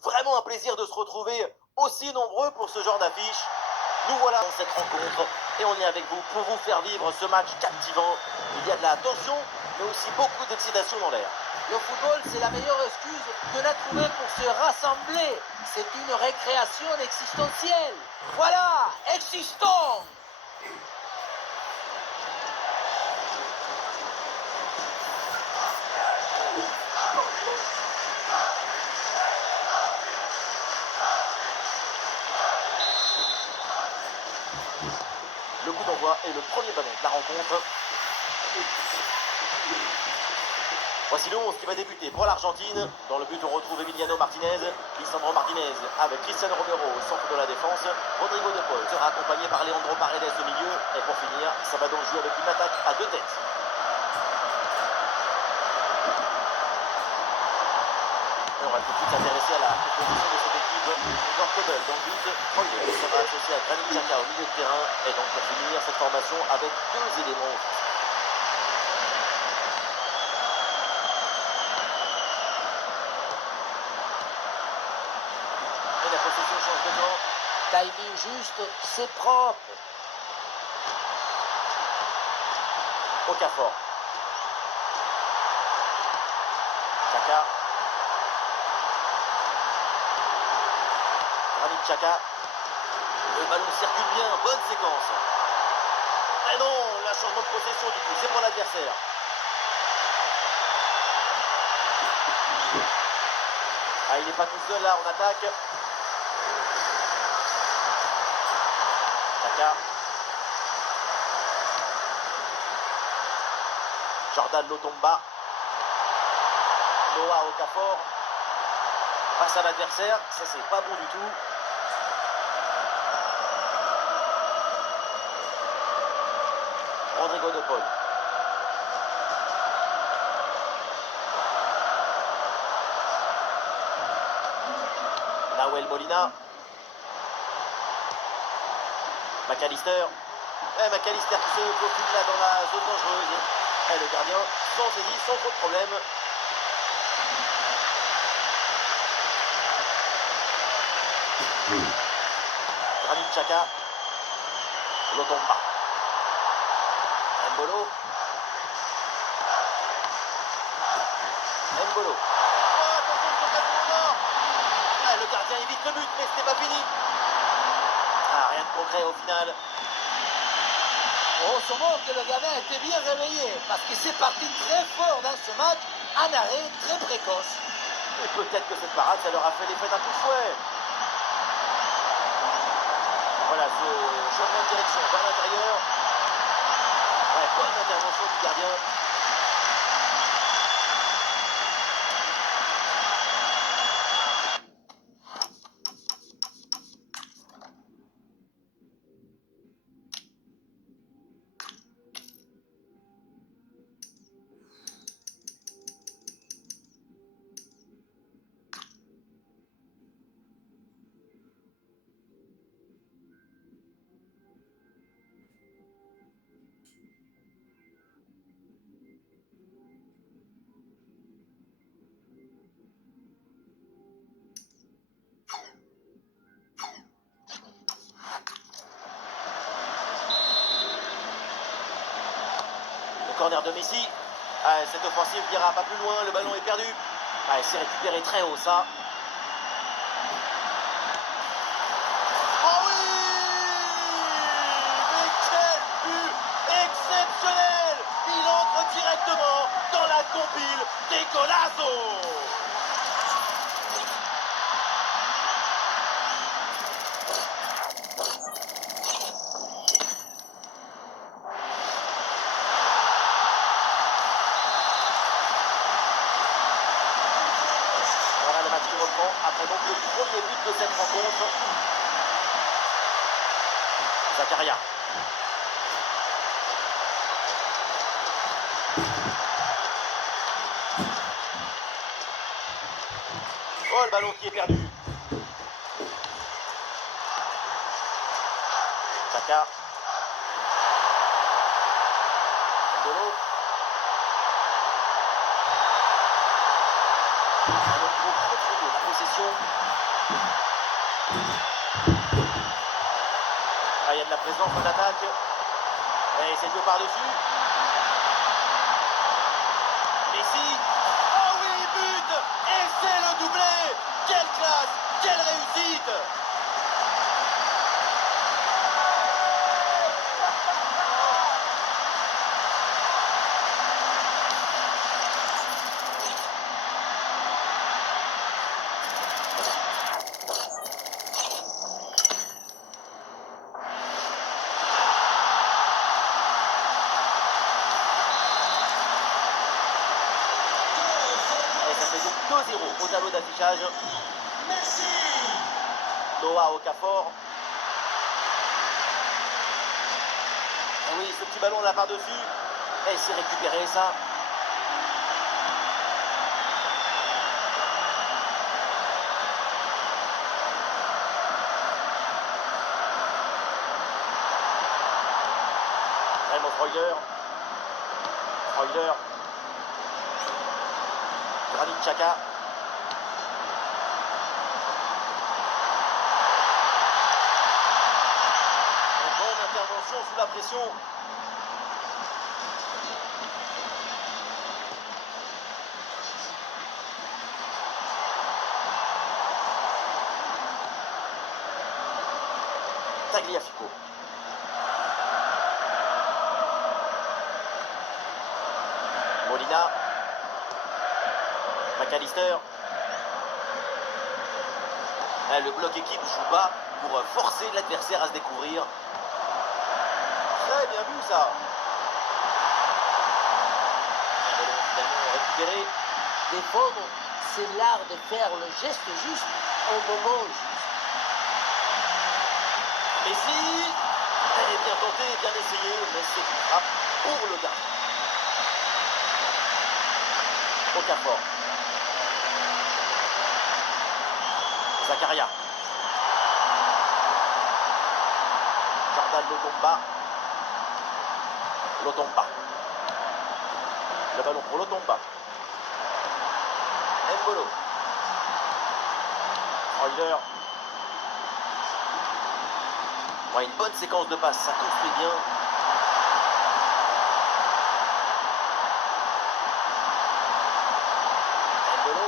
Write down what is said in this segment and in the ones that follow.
c'est vraiment un plaisir de se retrouver aussi nombreux pour ce genre d'affiche. Nous voilà dans cette rencontre et on est avec vous pour vous faire vivre ce match captivant. Il y a de la tension, mais aussi beaucoup d'excitation dans l'air. Le football, c'est la meilleure excuse qu'on a trouvée pour se rassembler. C'est une récréation existentielle. Voilà, existons! Le coup d'envoi est le premier ballon de la rencontre. Voici le 11 qui va débuter pour l'Argentine. Dans le but, on retrouve Emiliano Martinez, Lisandro Martinez avec Cristiano Romero au centre de la défense. Rodrigo de Paul sera accompagné par Leandro Paredes au milieu. Et pour finir, ça va donc jouer avec une attaque à deux têtes. Et on va tout de suite s'intéresser à la composition de cette équipe. Igor Kobel dans le but. Troyer sera associé à Granit Xhaka au milieu de terrain. Et donc pour finir cette formation avec deux éléments. Et la possession change de camp. Timing juste, c'est propre. Okafor. Xhaka. Granit Xhaka. Le ballon circule bien, bonne séquence. Mais non, la changement de possession du coup, c'est pour l'adversaire. Ah, il n'est pas tout seul là en attaque. Xhaka. Jordan Lotomba. Noah Okafor. Face à l'adversaire, ça c'est pas bon du tout. Rodrigo de Paul. Nahuel Molina. McAllister. McAllister qui se profile là dans la zone dangereuse. Et le gardien sans saisie, sans trop de problème. Granit Xhaka. Lotomba. Mbolo. Mbolo. Oh, attention, c'est pas bon. Ah, le gardien évite le but, mais c'était pas fini. Ah, rien de concret au final. Heureusement que le gardien était bien réveillé, parce que c'est parti très fort dans ce match, un arrêt très précoce. Et peut-être que cette parade, ça leur a fait l'effet d'un coup de fouet. Voilà, ce changement de direction vers l'intérieur. Ouais, bonne intervention du gardien. Corner de Messi. Ah, cette offensive n'ira pas plus loin, le ballon est perdu. Ah, c'est récupéré très haut ça. Oh oui! Mais quel but exceptionnel! Il entre directement dans la compile des golazos! Après donc le premier but de cette rencontre. Zakaria. Oh, le ballon qui est perdu. Xhaka. Mbolo. On retrouve la possession position. Ah, il y a de la présence en attaque. Et c'est joué par-dessus. Messi. Oh oui, but. Et c'est le doublé. Quelle classe, quelle réussite. Et ça fait donc 2-0 au tableau d'affichage. Noah Okafor. Et oui, ce petit ballon là par-dessus. Et c'est récupéré ça. Raymond Freuler. Freuler. Granit Xhaka. Une bonne intervention sous la pression. Tagliafico. Molina. McAllister. Le bloc équipe joue bas pour forcer l'adversaire à se découvrir. Très bien vu ça. Un ballon finalement récupéré. Défendre, c'est l'art de faire le geste juste au moment juste. Messi. Elle est bien tentée, bien essayée, mais c'est une frappe pour le gardien. Okafor. Zakaria. Jordan Lotomba. Lotomba. Le ballon pour Lotomba. Mbolo. Freuler. Ouais, une bonne séquence de passes, ça construit bien. Mbolo.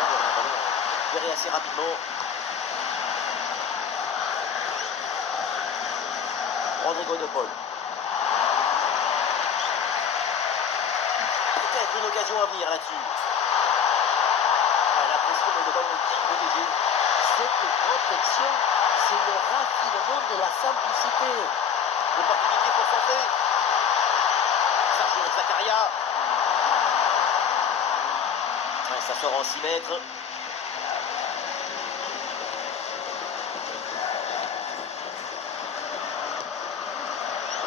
Un ballon récupéré assez rapidement. Rodrigo de Paul. Peut-être une occasion à venir là-dessus. La pression, mais le ballon est bien protégé. Cette protection, c'est le raffinement de la simplicité. L'opportunité pour centrer. Sergio Zakaria. Ouais, ça sort en 6 mètres.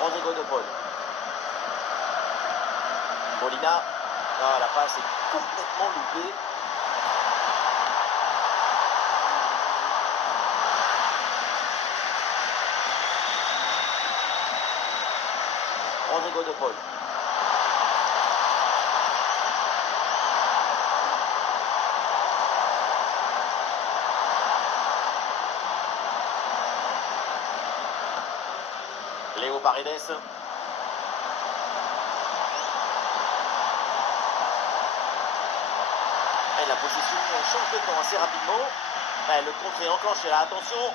Rodrigo de Paul. Molina. Ah, la passe est complètement loupée. Rodrigo de Paul. Léo Paredes. Et la possession change de camp assez rapidement. Le contre est enclenché là, attention.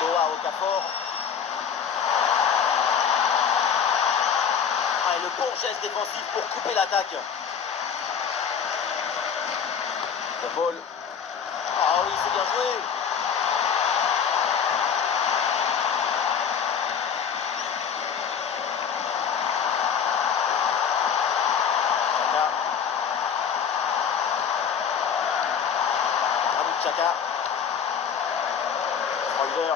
Noah Okafor. Et le bon geste défensif pour couper l'attaque. De Paul. Ah oui, c'est bien joué. Xhaka. Granit Xhaka. Freuler.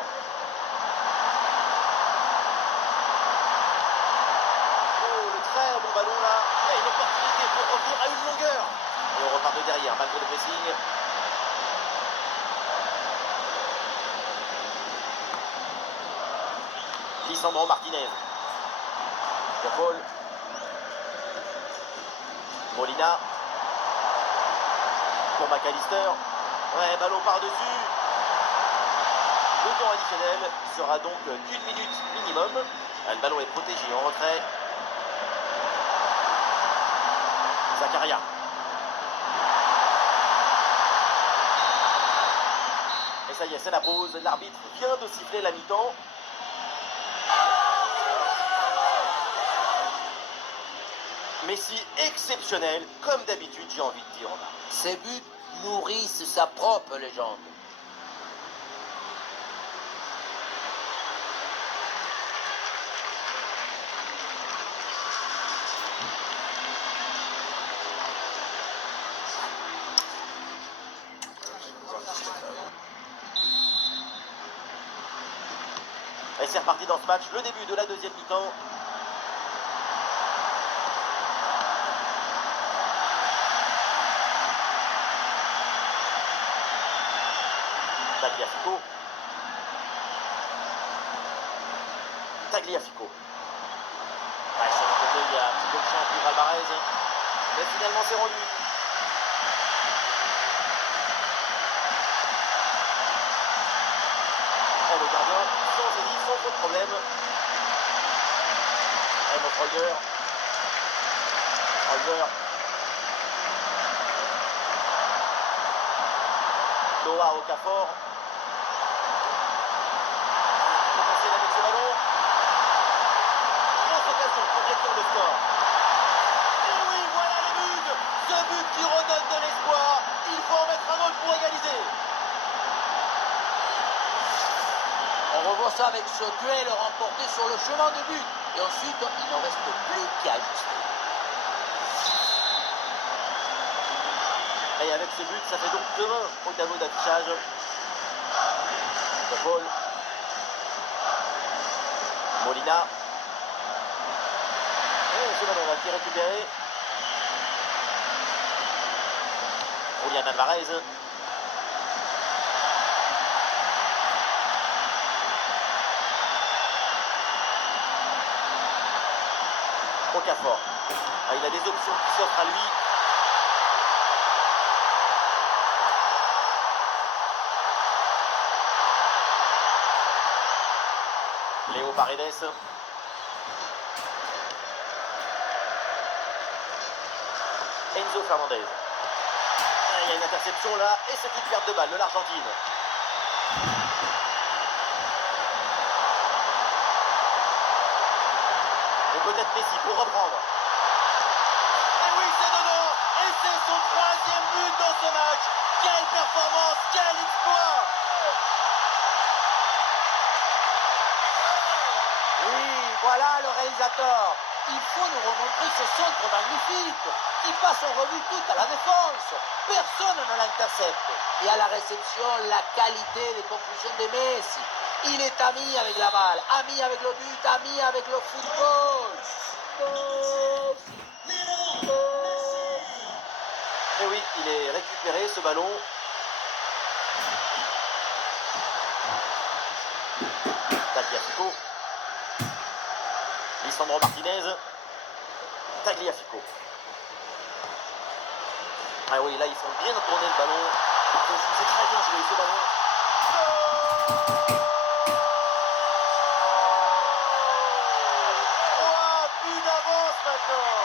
Oh, le très bon ballon là. Et une opportunité pour revenir à une longueur. Et on repart de derrière malgré le pressing. Lisandro Martinez. De Paul. Molina. Pour McAllister. Ouais, ballon par-dessus. Le temps additionnel sera donc d'1 minute minimum. Le ballon est protégé en retrait. Zakaria. Et ça y est, c'est la pause. L'arbitre vient de siffler la mi-temps. Messi exceptionnel, comme d'habitude, j'ai envie de dire. Ces buts nourrissent sa propre légende. Et c'est reparti dans ce match, le début de la deuxième mi-temps. Tagliafico. Tagliafico. Ouais, sur le côté, il y a un petit peu de chance pour Alvarez. Mais finalement, c'est rendu. Et le gardien, sans trop de problème. Et mon Freuler. Noah Okafor. Potentiel avec ce ballon. Grosse occasion pour réduire le score. Et oui, voilà le but. Ce but qui redonne de l'espoir. Il faut en mettre un autre pour égaliser. On revoit ça avec ce duel remporté sur le chemin de but. Et ensuite, il n'en reste plus qu'à ajuster. Et avec ce but, ça fait donc 2-1 au tableau d'affichage. De Paul. Molina. Et ce ballon qui est récupéré. Julian Alvarez. Okafor. Ah, il a des options qui s'offrent à lui. Léo Paredes. Enzo Fernandez. Il y a une interception là et c'est une perte de balle de l'Argentine. Et peut-être Messi pour reprendre. Et oui, c'est dedans. Et c'est son 3e but dans ce match. Quelle performance, quel exploit. Oui, voilà le réalisateur. Il faut nous remontrer ce centre magnifique qui passe en revue toute à la défense. Personne ne l'intercepte. Et à la réception, la qualité des conclusions de Messi. Il est ami avec la balle, ami avec le but, ami avec le football. Et oui, il est récupéré ce ballon. Tagliafico. Lisandro Martinez. Tagliafico. Ah oui, là, ils font bien tourner le ballon. C'est très bien joué ce ballon. Oh, plus d'avance maintenant.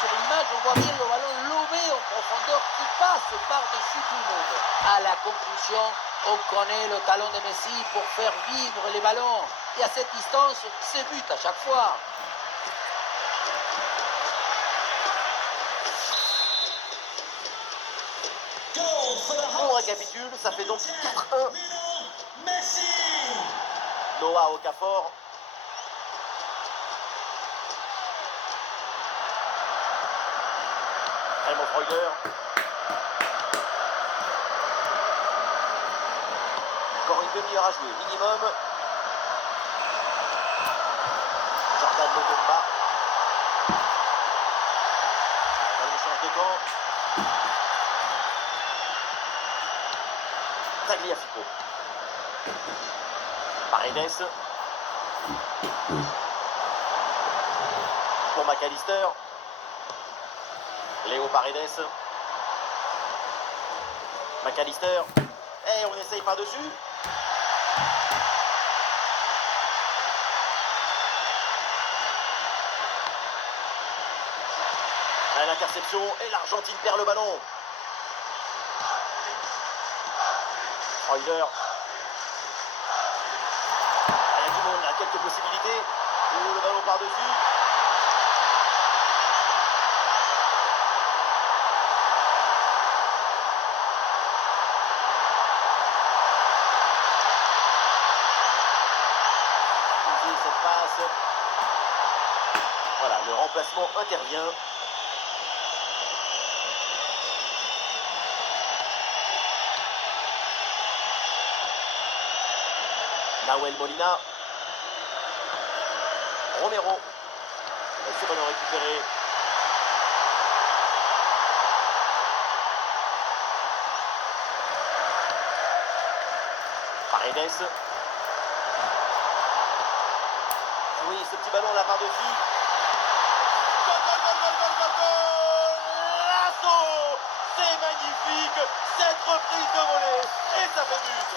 Sur l'image, on voit bien le ballon lobé en profondeur qui passe par-dessus tout le monde. À la conclusion, on connaît le talent de Messi pour faire vivre les ballons. Et à cette distance, c'est but à chaque fois. On récapitule, ça fait donc 4-1. Noah Okafor. Raymond Freuler. Encore une demi-heure à jouer, minimum. Jordan Lotomba. On change de camp. Tagliafico. Paredes. pour McAllister. Léo Paredes. McAllister. Et on essaye par-dessus. L'interception et l'Argentine perd le ballon. Freuler. Il y a du monde là, quelques possibilités. Ouh, le ballon par-dessus. Cette passe. Voilà, le remplacement intervient. Nahuel Molina. Romero. Ce ballon récupéré. Paredes. Oui, ce petit ballon là par-dessus. Goal, goal, goal, goal, goal, goal, goal. Lasso. C'est magnifique. Cette reprise de volée. Et ça fait but.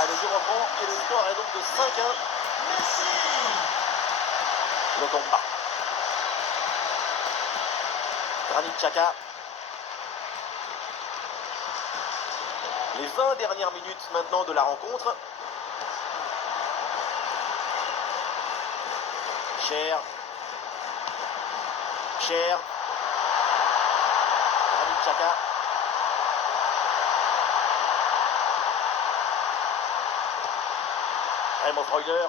Allez, je reprends et le score est donc de 5-1. Lotomba. Granit Xhaka. Les 20 dernières minutes maintenant de la rencontre. Cher. Granit Xhaka. Remo Freuler.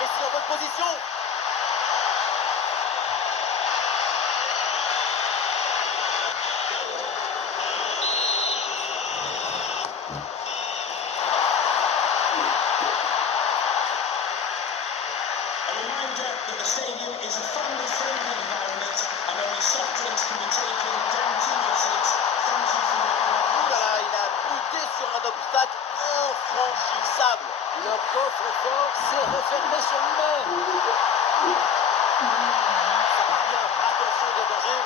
Messi en bonne position. Voilà, il a buté sur un obstacle infranchissable. Le coffre-fort s'est refermé sur lui-même. Ça part bien, attention, il y a danger.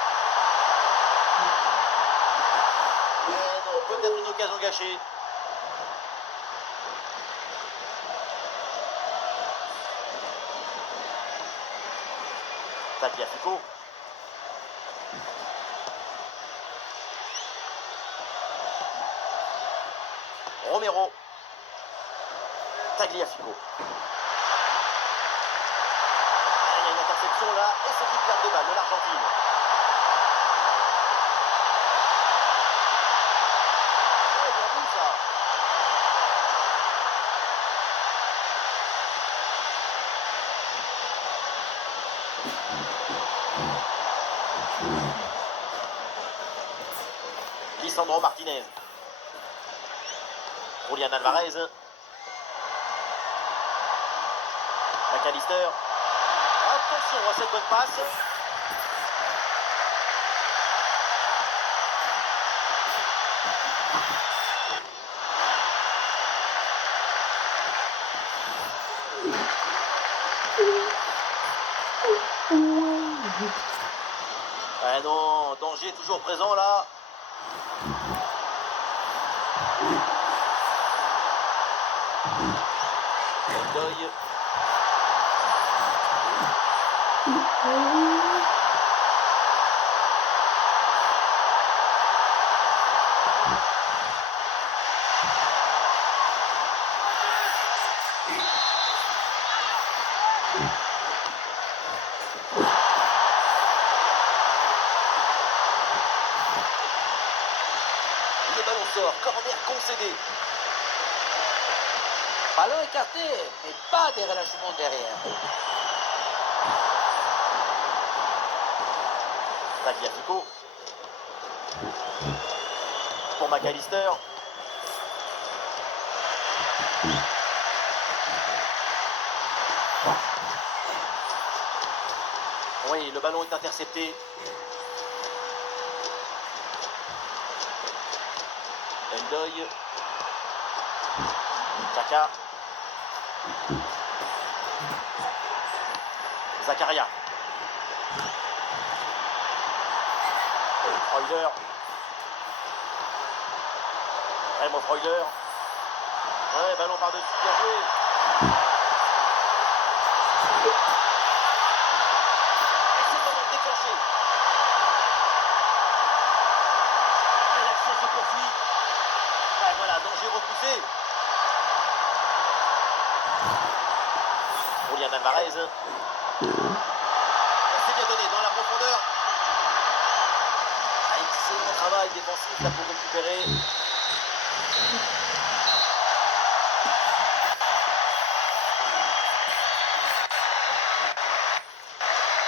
Mais non, peut-être une occasion gâchée. Tagliafico. Romero. Tagliafico. Il y a une interception là, et c'est une perte de balle de l'Argentine. Ouais, bien vu ça. Lisandro Martinez. Julián Alvarez. McAllister. Attention à cette bonne passe. Ah non, danger toujours présent là. Deuil. Le ballon sort, corner concédé. Ballon écarté, mais pas de relâchement derrière. Tagliafico. Pour McAllister. Oui, le ballon est intercepté. Endoy. Chaka. Zakaria. Freuler. Raymond Freuler. Ouais, ballon par-dessus, bien joué. Et c'est le moment de déclencher. Et l'action se poursuit. Ouais, voilà, danger repoussé. Julian Alvarez. C'est bien donné dans la profondeur. Excellent travail défensif là pour récupérer.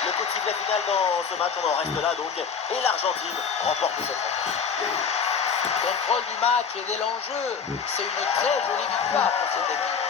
Le coup de sifflet final dans ce match, on en reste là donc. Et l'Argentine remporte cette rencontre. Contrôle du match et de l'enjeu. C'est une très jolie victoire pour cette équipe.